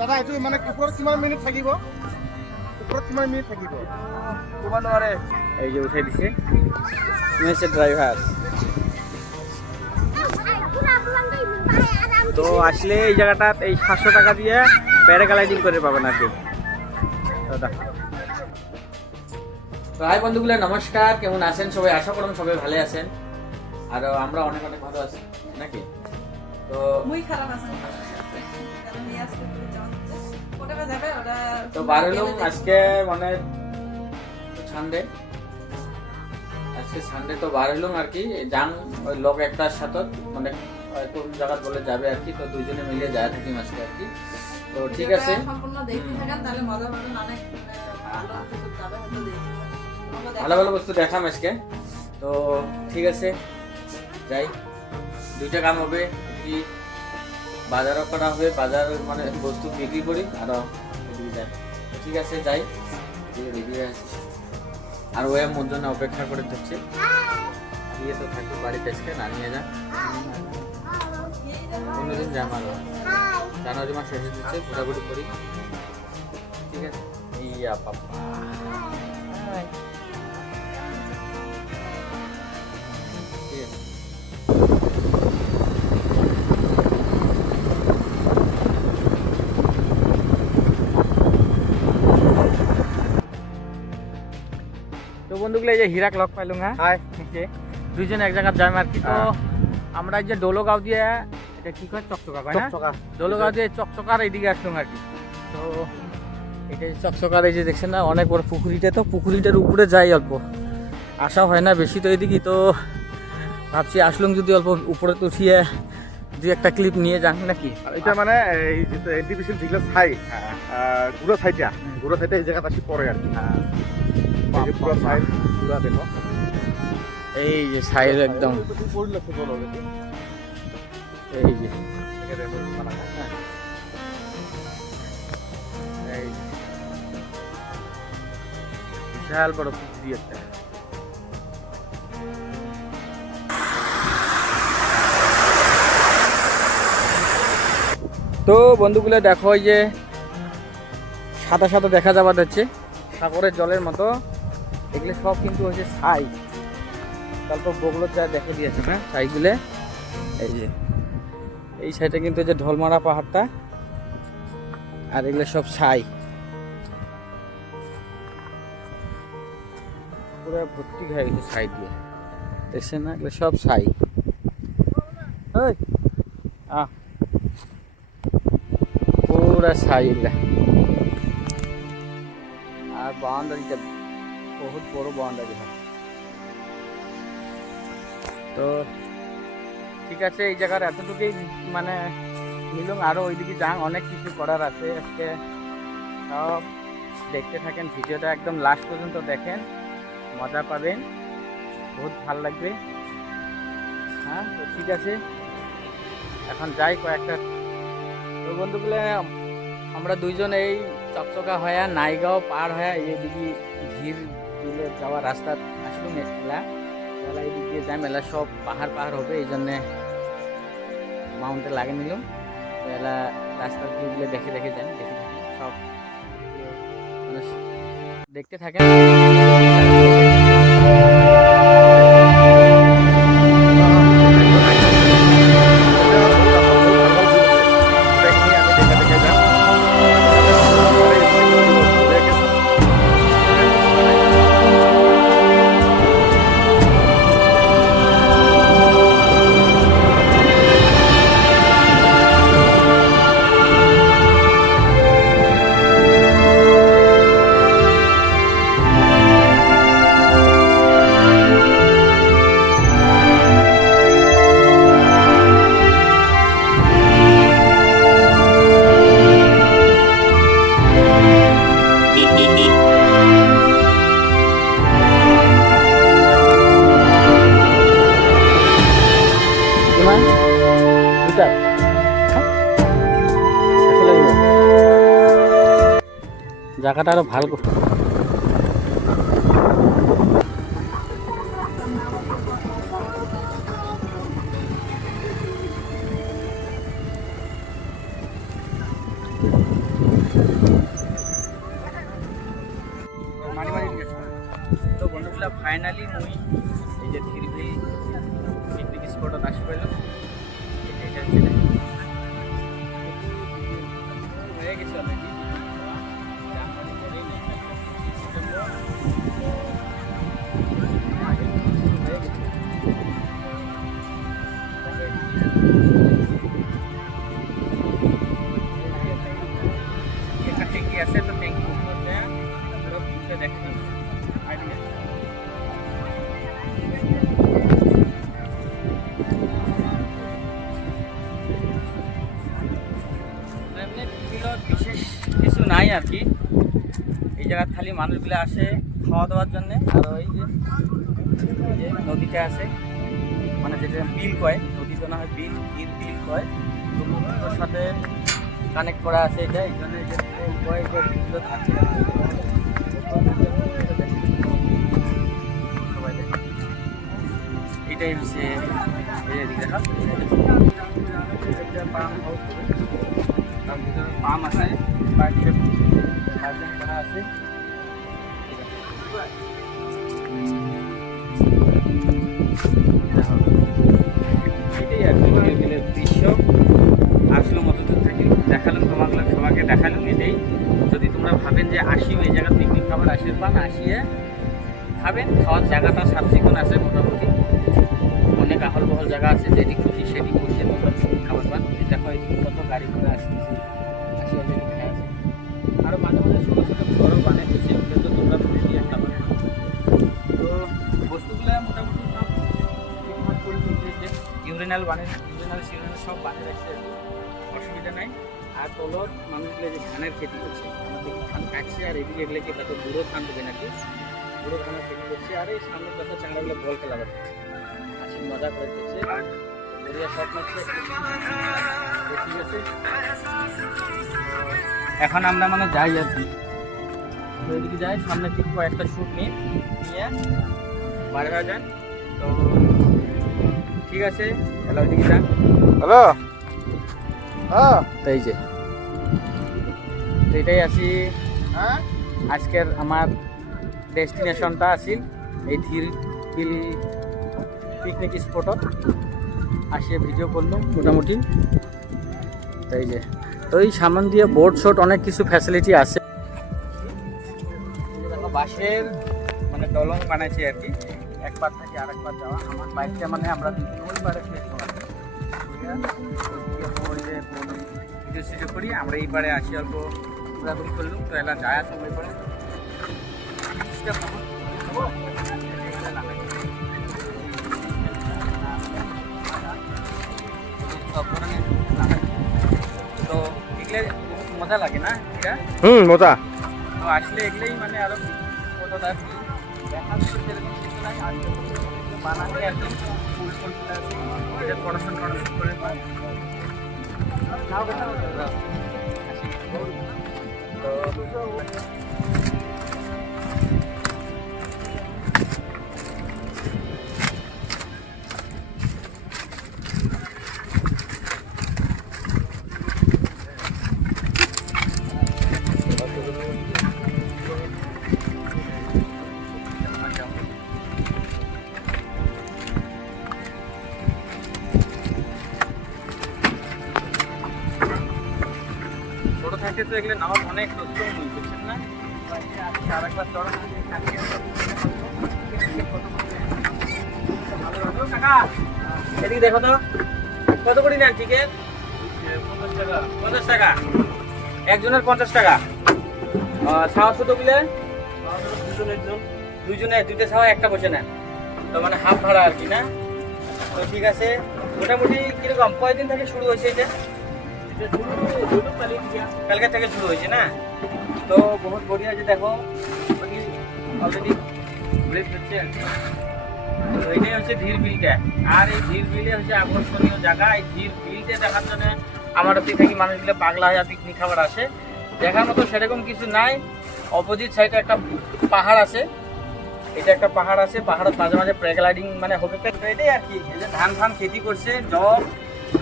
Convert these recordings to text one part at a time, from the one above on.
দাদা এইটো মানে ওপৰত কিমান মিনিট থাকিব? ওপৰত কিমান মিনিট থাকিব? ক'ব নোৱাৰে। এই যে উঠাই দিছে ড্রাইভার। তো আসলে এই জায়গাটাত এই 700 টাকা দিয়ে প্যারাগ্লাইডিং করে পাবেন আর কি। দাদা তো হাই বন্ধুগুলো, নমস্কার। কেমন আছেন সবাই? আশা করুন সবাই ভালো আছেন, আর আমরা অনেক অনেক ভালো আছি নাকি? তো muy খারাপ আছে তো বারোলুম আজকে মানে সানডে, আজকে সানডে তো বারোলুম আর কি। যান ওই লোক একটার সাথে মানে কোন জায়গা বলে যাবে আর কি, তো দুইজনে মিলে যায় থাকি আজকে আর কি। তো ঠিক আছে, সম্পূর্ণ দেখতে থাকেন তাহলে মজা পাবেন, অনেক ভালো ভালো বস্তু দেখাম আজকে। তো ঠিক আছে, যাই। দুইটা কাম হবে, কি বাজারও করা হবে, বাজার মানে বস্তু বিক্রি করি, আরো এদিকে যাই। ঠিক আছে, যাই। রেডি হয়ে আছি আর ওই মোর জন্য অপেক্ষা করে থাকছে। গিয়ে তো থাকি বাড়িতে, আজকে না নিয়ে যা অন্যদিন যাম। আরো জানুয়ারি মাস শেষে দিচ্ছে, ঘোরাঘুরি করি। ঠিক আছে, ইয়া পাপা ঠিক আছে। তো বন্ধুগুলো এই যে হীরাক লক পাইলুম। হ্যাঁ দুইজন এক জায়গায় যাই আর কি। তো আমরা এই যে ডোলোগাঁও দিয়ে, এটা কি কয় চকচকা কয় না, ডোলোগাঁও দিয়ে চকচকার এইদিকে আসলাম আর কি। তো এটা চকচকার এই যে দেখছেন না, অনেক বড় পুকুরিটা। তো পুকুরিটার উপরে যাই, অল্প আসা হয় না বেশি তো এদিকে। তো ভাবছি আসলুম যদি অল্প উপরে তো উঠিয়ে দুই একটা ক্লিপ নিয়ে যান নাকি। এটা মানে এই যে এনটিপিসির যেগুলো ছাই, গুঁড়ো ছাইটা এই জায়গাটা আসি পরে আর কি। পুরো ছাই পুরো দেখো, এই যে সাইড একদম এই যে বিশাল বড় পুকুরি একটা। তো বন্ধুগুলো দেখো, এই যে সাদা সাদা দেখা যাওয়া যাচ্ছে সাগরের জলের মতো, এগুলো সব কিন্তু হচ্ছে ছাই। তারপর বগলো যা দেখে দিয়েছে না ছাইগুলো, এই যে এই সাইডে কিন্তু যে ঢোলমারা পাহাড়টা, আর এগুলো সব ছাই, পুরো ভর্তি হয়ে গেছে ছাই দিয়ে, দেখছেন না, এগুলো সব ছাই। পুরা ছাই এগুলা। আর বাউন্ডারিটা বহুত বড় বাউন্ডারি হয়। তো ঠিক আছে, এই জায়গার এতটুকুই মানে নিলাম। আরও ওইদিকে যান, অনেক কিছু করার আছে আজকে। সব দেখতে থাকেন, ভিডিওটা একদম লাস্ট পর্যন্ত দেখেন, মজা পাবেন, বহুত ভাল লাগবে। হ্যাঁ, তো ঠিক আছে, এখন যাই কয়েকটা। তো বন্ধুগুলো, আমরা দুইজন এই চকচকা হয়ে নাইগাঁও পার হয়ে এইদিকে ঘির বিলে যাওয়ার রাস্তা আসলো। মেলা এইদিক দিয়ে যাই, মেলা সব পাহাড় পাহাড় হবে, এই জন্যে মাউন্টে লাগে নিলাম। তো এলা রাস্তার ভিউগুলো দেখে দেখে যান, দেখে থাকেন সব, দেখতে থাকেন। স্টার্ট জায়গাটা আরো ভালো তো বন্ধুগুলা ফাইনালি মুই এই যে থিরভি পিকনিক স্পটত আসি পাইলো হয়ে গেছে অলরেডি একটা ট্যাঙ্কি আছে তো ট্যাঙ্কির উপরে পুরো ঘুরতে দেখে আইডিয়া এমনি বিশেষ কিছু নাই আর কি এই জায়গা খালি মানুষগুলো আসে খাওয়া দাওয়ার জন্য আর ওই যে নদীটা আছে মানে যেটা বিল কয় নদী তো না হয় বিল বিল কয় সমুদ্রের সাথে কানেক্ট করা আছে এটা এই জন্য এই যে কয় যে আছে সবাই দেখে এটাই হচ্ছে এই দিকে দেখা পাম হাউস তার ভিতরে পাম আছে বাইরে গার্ডেন করা আছে এটাই আর কি বিকেলের দৃশ্য আসলো মতদূর থেকে দেখালাম তোমাগুলো সবাইকে দেখালাম এটাই যদি তোমরা ভাবেন যে আসিও এই জায়গা পিকনিক খাবার আসির পান আসিয়ে খাবেন খাওয়ার জায়গাটা সাবসিকুন আছে মোটামুটি অনেক আহল বহল জায়গা আছে যেদিক খুশি সেদিক বসে তোমরা খাবার পান এটা হয় কত গাড়ি করে আসতেছে আসিয়া যেদিক খাই আছে আরও মাঝে মাঝে ছোটো ছোটো ঘরও বানিয়ে দিচ্ছে ওগুলো তো তোমরা খুশি একটা বানায় তো বস্তুগুলো মোটামুটি সব ঠিকঠাক করে দিয়েছে যে ইউরিনাল সিউরিনাল সব বানিয়ে রাখছে আর কি অসুবিধা নাই আর তলত মানুষগুলো যে ধানের খেতি করছে আমাদের ধান কাটছে আর এদিকে এগুলো কি কত বুড়ো ধান দেবে নাকি বুড়ো ধানের খেতি করছে আর এই সামনের কথা চাংড়াগুলো বল খেলা বাড়ছে আসি মজা করে দিচ্ছে বড়িয়া শট মারছে ঠিক আছে এখন আমরা মানে যাই আর কি ওইদিকে যাই সামনে থেকে কয়েকটা শ্যুট নিয়ে বাইরে হয়ে যান তো ঠিক আছে হ্যালো ওইদিকে যান হ্যালো হ্যাঁ তো এই যে তো এটাই আসি হ্যাঁ আজকের আমার ডেস্টিনেশনটা আছিল এই হিল পিকনিক স্পটত আসিয়ে ভিডিও করলাম মোটামুটি তাই যে তো এই সামান দিয়ে বোট শোট অনেক কিছু ফ্যাসিলিটি আছে বাসের মানে দলং বানাইছে আর কি এক পার থেকে আরেক পার যাওয়া আমার বাইকটা মানে আমরা দুদিন ওই পারে ভিডিও করি আমরা এই পারে আসি অল্প ঘোরাঘুরি করলাম তো এলা যায় আসলাম ওই পারে তো এগুলো মজা লাগে না এটা মজা তো আসলে এগুলোই মানে আরো কতটা দেখার সেরকম কিছু নাই আর বানাতে আর কি ফুল ফুল পড়াশোনা করে ছোট থাকে তো এগুলো নামার অনেক রকম বুঝছেন না আরেকবার চড়া কাকা এদিকে দেখো তো কত করে নেন টিকিট 50 টাকা একজনের 50 টাকা সাহস তো বিলে দুজনে দুইটা ছাওয়া একটা বসে নেন তো মানে হাফ ভাড়া আর কি না তো ঠিক আছে মোটামুটি কিরকম কয়দিন থেকে শুরু হয়েছে এটা কালকে থেকে শুরু হয়েছে না তো বহুত বড়িয়া যে দেখো অলরেডি ব্রেক হচ্ছে আর কি তো এটাই হচ্ছে ধীর বিলটা। আর এই ধীর বিলে হচ্ছে আকর্ষণীয় জায়গা। এই ধীর বিলটা দেখার জন্য আমার থেকে মানুষগুলো পাগলা হয়ে পিকনিক খাবার আসে। দেখার মতো সেরকম কিছু নাই। অপোজিট সাইডে একটা পাহাড় আছে, এটা একটা পাহাড় আছে, পাহাড়ের মাঝে মাঝে প্যারাগ্লাইডিং মানে হবে। তো এটাই আর কি, এই যে ধান ফান খেতি করছে, জল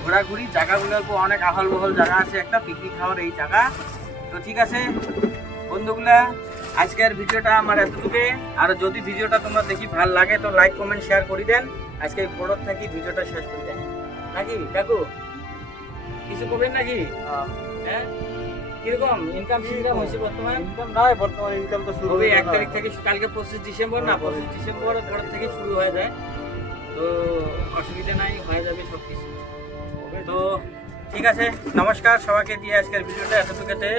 ঘোরাঘুরি জায়গাগুলোর উপর অনেক আহল বহল জায়গা আছে, একটা পিকনিক খাওয়ার এই জায়গা। তো ঠিক আছে বন্ধুগুলা, আজকের ভিডিওটা আমার এতটুকু। আর যদি ভিডিওটা তোমরা দেখি ভালো লাগে তো লাইক কমেন্ট শেয়ার করে দেন। আজকে বড় থাকি ভিডিওটা শেষ করে দেন নাকি কাকু, কিছু করবেন নাকি? হ্যাঁ, কিরকম ইনকাম সিনকাম হয়েছে বর্তমান? ইনকাম নাই বর্তমানে, ইনকাম তো শুরু হবে হয়ে 1 তারিখ থেকে, কালকে 25 ডিসেম্বর না, 25 ডিসেম্বর পর থেকে শুরু হয়ে যায়। তো অসুবিধা নাই, হয়ে যাবে সব কিছু। তো ঠিক আছে, নমস্কার সবাইকে দিয়ে আজকের ভিডিওটা এতটুকুতে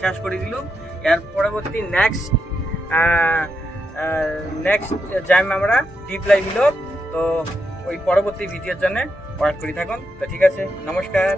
শেষ করে দিলাম। এর পরবর্তী নেক্সট যাইম আমরা ডিপ লাইভ ভিডিও। তো ওই পরবর্তী ভিডিওর জন্য ওয়েট করে থাকুন। তো ঠিক আছে, নমস্কার।